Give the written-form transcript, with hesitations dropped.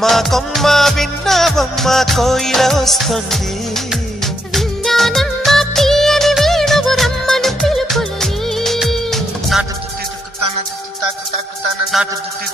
కొమ్మ కొమ్మ విన్నావమ్మ కోయిల వస్తుంది విన్నానమ్మ తీయని వేణువు రమ్మను పిలుపులని నాటు తుత్తి తుక్కుతాన తుత్తి తాకు తాకుతాన నాటు తుత్తి